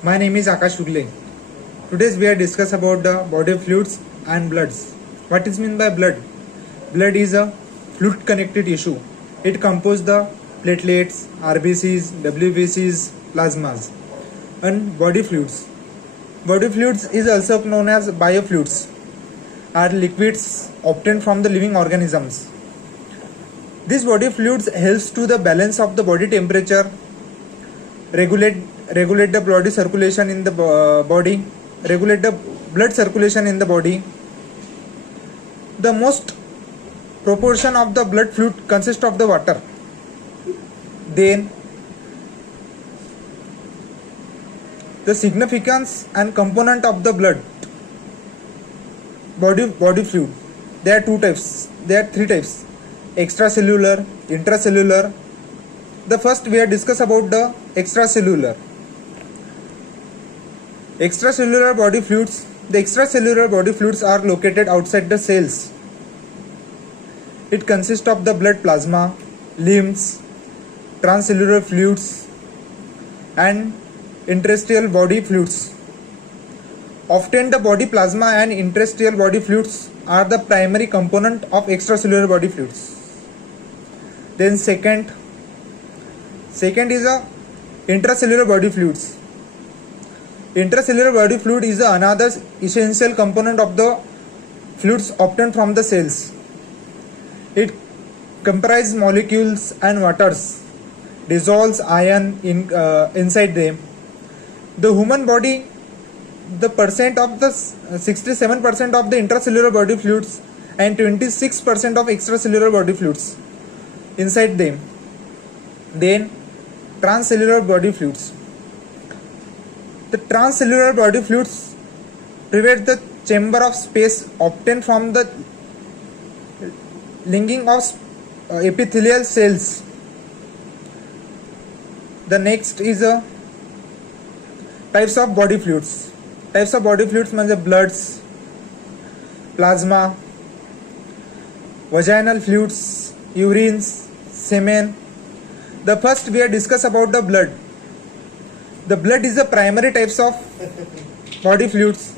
My name is Akash Ugle. Today we are discuss about the body fluids and bloods. What is mean by blood? Blood is a fluid connected tissue. It composes the platelets, RBCs, WBCs, plasmas, and body fluids. Body fluids is also known as biofluids, are liquids obtained from the living organisms. These body fluids helps to the balance of the body temperature, regulate the body circulation in the body, regulate the blood circulation in the body. The most proportion of the blood fluid consists of the water. Then the significance and component of the blood body fluid. There are two types. There are three types: extracellular, intracellular. The first we are discuss about the extracellular. Extracellular body fluids. The extracellular body fluids are located outside the cells. It consists of the blood plasma, limbs, transcellular fluids, and interstitial body fluids. Often the body plasma and interstitial body fluids are the primary component of extracellular body fluids. Then second is a intracellular body fluids. Intracellular body fluid is another essential component of the fluids obtained from the cells. It comprises molecules and waters, dissolves iron inside them. The human body, the percent of the 67% of the intracellular body fluids and 26% of extracellular body fluids inside them. Then transcellular body fluids. The transcellular body fluids provide the chamber of space obtained from the lining of epithelial cells. The next is types of body fluids. Types of body fluids म्हणजे bloods, plasma, vaginal fluids, urines, semen. The first we are discuss about the blood. The blood is the primary types of body fluids.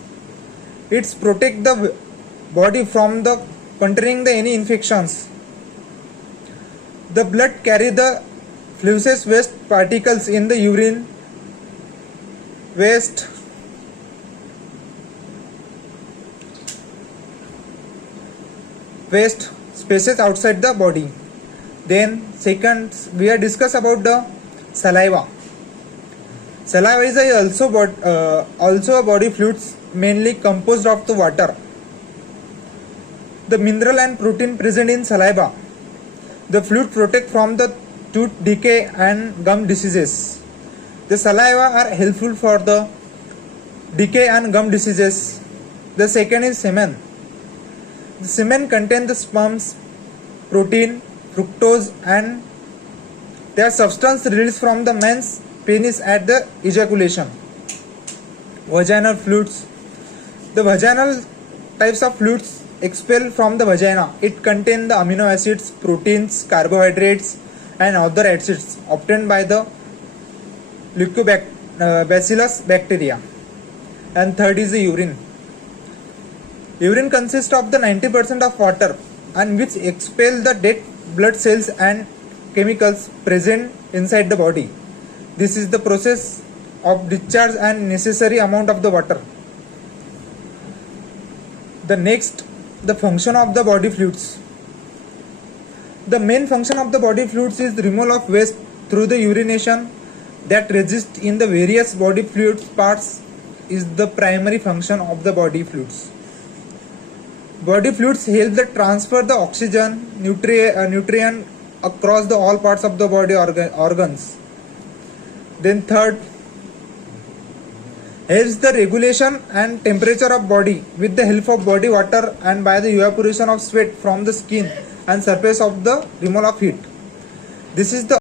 It's protect the body from the contracting the any infections. The blood carry the fluid waste particles in the urine, waste spaces outside the body. Then second we are discuss about the saliva. Saliva is also a body fluids mainly composed of the water. The mineral and protein present in saliva. The fluid protect from the tooth decay and gum diseases. The saliva are helpful for the decay and gum diseases. The second is semen. The semen contain the sperms, protein, fructose, and their substance released from the man's penis at the ejaculation. Vaginal fluids. The vaginal types of fluids expel from the vagina. It contains the amino acids, proteins, carbohydrates, and other acids obtained by the Lactobacillus bacteria. And third is the urine. Urine consists of the 90% of water and which expel the dead blood cells and chemicals present inside the body. This is the process of discharge and necessary amount of the water. The next, the function of the body fluids. The main function of the body fluids is the removal of waste through the urination that resists in the various body fluids parts is the primary function of the body fluids. Body fluids help the transfer the oxygen, nutrient across the all parts of the body organs. Then third, helps the regulation and temperature of body with the help of body water and by the evaporation of sweat from the skin and surface of the removal of heat. This is the